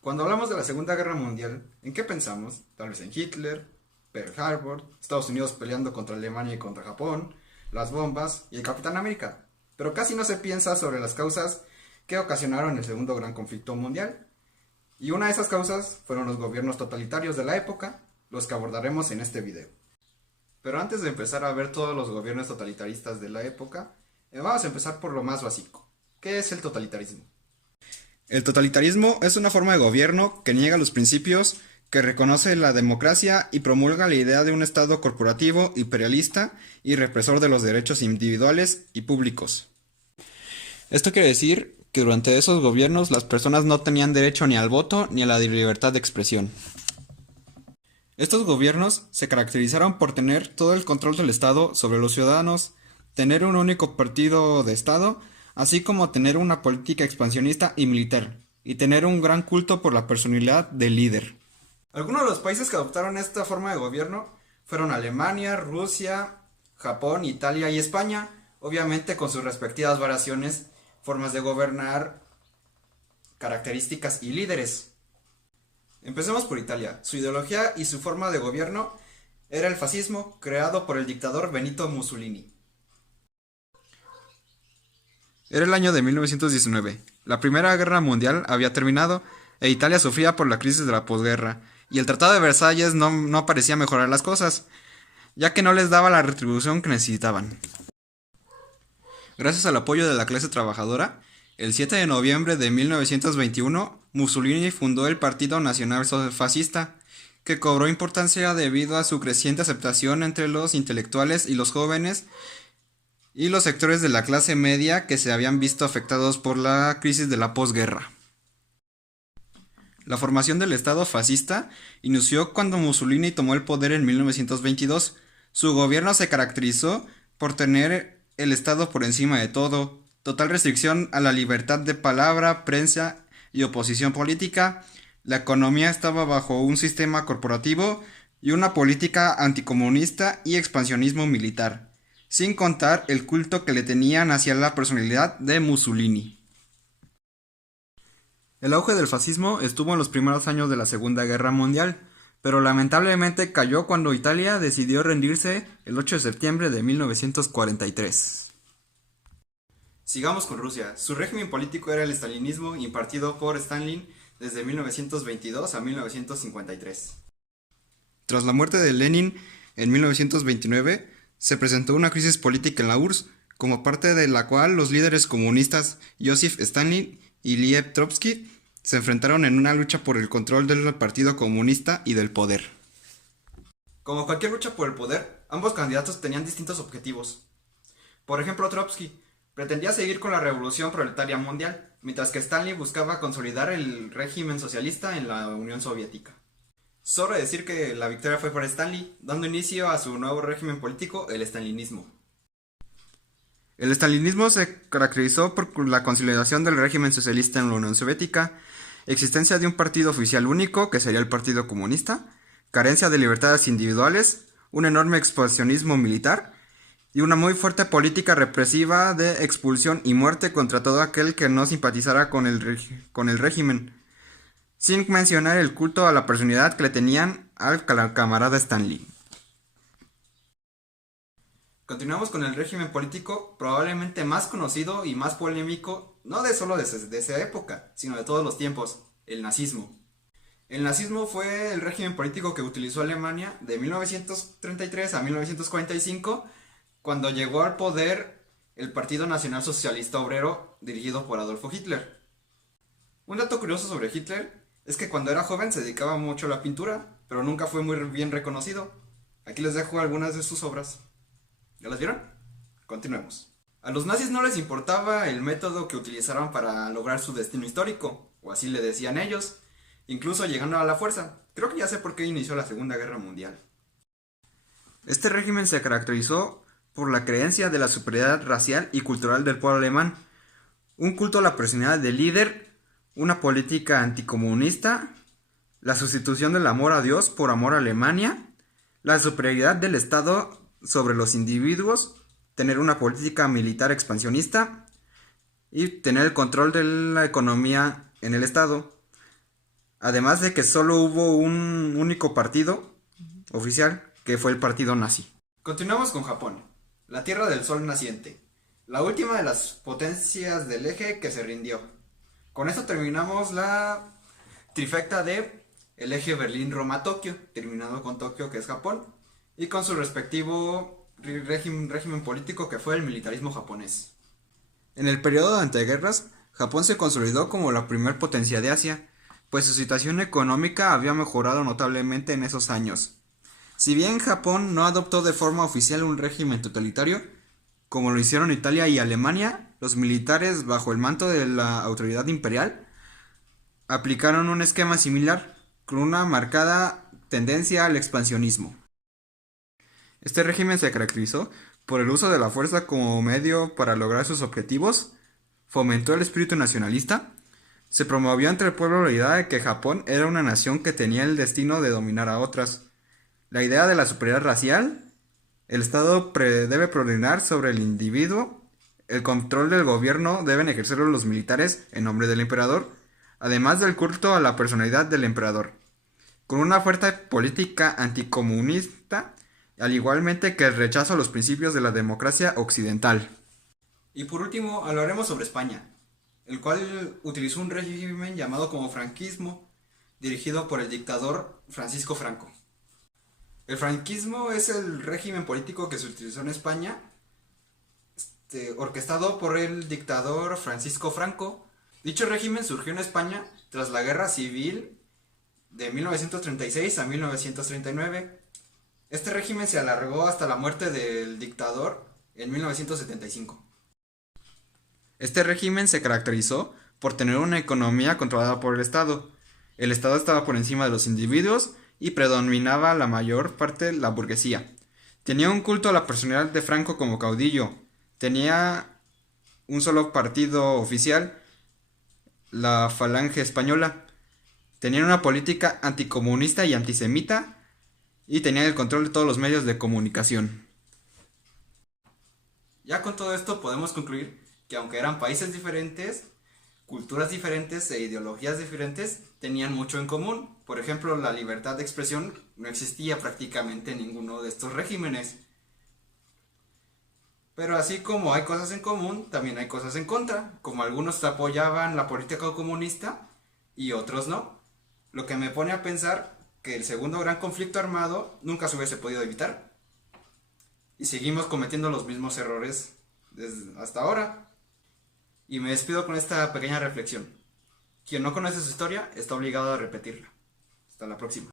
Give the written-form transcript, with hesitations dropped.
Cuando hablamos de la Segunda Guerra Mundial, ¿en qué pensamos? Tal vez en Hitler, Pearl Harbor, Estados Unidos peleando contra Alemania y contra Japón, las bombas y el Capitán América. Pero casi no se piensa sobre las causas que ocasionaron el segundo gran conflicto mundial. Y una de esas causas fueron los gobiernos totalitarios de la época, los que abordaremos en este video. Pero antes de empezar a ver todos los gobiernos totalitaristas de la época, vamos a empezar por lo más básico. ¿Qué es el totalitarismo? El totalitarismo es una forma de gobierno que niega los principios, que reconoce la democracia y promulga la idea de un Estado corporativo, imperialista y represor de los derechos individuales y públicos. Esto quiere decir que durante esos gobiernos las personas no tenían derecho ni al voto ni a la libertad de expresión. Estos gobiernos se caracterizaron por tener todo el control del Estado sobre los ciudadanos, tener un único partido de Estado, así como tener una política expansionista y militar, y tener un gran culto por la personalidad del líder. Algunos de los países que adoptaron esta forma de gobierno fueron Alemania, Rusia, Japón, Italia y España, obviamente con sus respectivas variaciones, formas de gobernar, características y líderes. Empecemos por Italia. Su ideología y su forma de gobierno era el fascismo, creado por el dictador Benito Mussolini. Era el año de 1919. La Primera Guerra Mundial había terminado e Italia sufría por la crisis de la posguerra, y el Tratado de Versalles no parecía mejorar las cosas, ya que no les daba la retribución que necesitaban. Gracias al apoyo de la clase trabajadora, el 7 de noviembre de 1921, Mussolini fundó el Partido Nacional Fascista, que cobró importancia debido a su creciente aceptación entre los intelectuales y los jóvenes y los sectores de la clase media que se habían visto afectados por la crisis de la posguerra. La formación del Estado fascista inició cuando Mussolini tomó el poder en 1922. Su gobierno se caracterizó por tener el Estado por encima de todo, total restricción a la libertad de palabra, prensa y oposición política. La economía estaba bajo un sistema corporativo y una política anticomunista y expansionismo militar, sin contar el culto que le tenían hacia la personalidad de Mussolini. El auge del fascismo estuvo en los primeros años de la Segunda Guerra Mundial, pero lamentablemente cayó cuando Italia decidió rendirse el 8 de septiembre de 1943. Sigamos con Rusia. Su régimen político era el stalinismo impartido por Stalin desde 1922 a 1953. Tras la muerte de Lenin en 1929, se presentó una crisis política en la URSS, como parte de la cual los líderes comunistas Joseph Stalin y Lev Trotsky se enfrentaron en una lucha por el control del Partido Comunista y del poder. Como cualquier lucha por el poder, ambos candidatos tenían distintos objetivos. Por ejemplo, Trotsky pretendía seguir con la revolución proletaria mundial, mientras que Stalin buscaba consolidar el régimen socialista en la Unión Soviética. Sobra decir que la victoria fue para Stalin, dando inicio a su nuevo régimen político, el stalinismo. El stalinismo se caracterizó por la consolidación del régimen socialista en la Unión Soviética, existencia de un partido oficial único, que sería el Partido Comunista, carencia de libertades individuales, un enorme expansionismo militar y una muy fuerte política represiva de expulsión y muerte contra todo aquel que no simpatizara con el régimen, sin mencionar el culto a la personalidad que le tenían al camarada Stanley. Continuamos con el régimen político probablemente más conocido y más polémico, no de solo de esa época, sino de todos los tiempos, el nazismo. El nazismo fue el régimen político que utilizó Alemania de 1933 a 1945, cuando llegó al poder el Partido Nacional Socialista Obrero dirigido por Adolfo Hitler. Un dato curioso sobre Hitler es que cuando era joven se dedicaba mucho a la pintura, pero nunca fue muy bien reconocido. Aquí les dejo algunas de sus obras. ¿Ya las vieron? Continuemos. A los nazis no les importaba el método que utilizaran para lograr su destino histórico, o así le decían ellos, incluso llegando a la fuerza. Creo que ya sé por qué inició la Segunda Guerra Mundial. Este régimen se caracterizó por la creencia de la superioridad racial y cultural del pueblo alemán, un culto a la personalidad del líder, una política anticomunista, la sustitución del amor a Dios por amor a Alemania, la superioridad del Estado sobre los individuos, tener una política militar expansionista y tener el control de la economía en el Estado. Además de que solo hubo un único partido oficial, que fue el partido nazi. Continuamos con Japón, la tierra del sol naciente, la última de las potencias del eje que se rindió. Con esto terminamos la trifecta de el eje Berlín-Roma-Tokio, terminando con Tokio, que es Japón, y con su respectivo régimen político, que fue el militarismo japonés. En el periodo de anteguerras, Japón se consolidó como la primer potencia de Asia, pues su situación económica había mejorado notablemente en esos años. Si bien Japón no adoptó de forma oficial un régimen totalitario, como lo hicieron Italia y Alemania, los militares, bajo el manto de la autoridad imperial, aplicaron un esquema similar, con una marcada tendencia al expansionismo. Este régimen se caracterizó por el uso de la fuerza como medio para lograr sus objetivos, fomentó el espíritu nacionalista, se promovió entre el pueblo la idea de que Japón era una nación que tenía el destino de dominar a otras, la idea de la superioridad racial, el Estado debe predominar sobre el individuo, el control del gobierno deben ejercerlo los militares en nombre del emperador, además del culto a la personalidad del emperador, con una fuerte política anticomunista, al igualmente que el rechazo a los principios de la democracia occidental. Y por último, hablaremos sobre España, el cual utilizó un régimen llamado como franquismo, dirigido por el dictador Francisco Franco. El franquismo es el régimen político que se utilizó en España, orquestado por el dictador Francisco Franco. Dicho régimen surgió en España tras la Guerra Civil de 1936 a 1939. Este régimen se alargó hasta la muerte del dictador en 1975. Este régimen se caracterizó por tener una economía controlada por el Estado. El Estado estaba por encima de los individuos y predominaba la mayor parte la burguesía. Tenía un culto a la personalidad de Franco como caudillo. Tenía un solo partido oficial, la Falange Española. Tenía una política anticomunista y antisemita y tenía el control de todos los medios de comunicación. Ya con todo esto podemos concluir que aunque eran países diferentes, culturas diferentes e ideologías diferentes, tenían mucho en común. Por ejemplo, la libertad de expresión no existía prácticamente en ninguno de estos regímenes. Pero así como hay cosas en común, también hay cosas en contra, como algunos apoyaban la política comunista y otros no. Lo que me pone a pensar que el segundo gran conflicto armado nunca se hubiese podido evitar. Y seguimos cometiendo los mismos errores hasta ahora. Y me despido con esta pequeña reflexión. Quien no conoce su historia está obligado a repetirla. Hasta la próxima.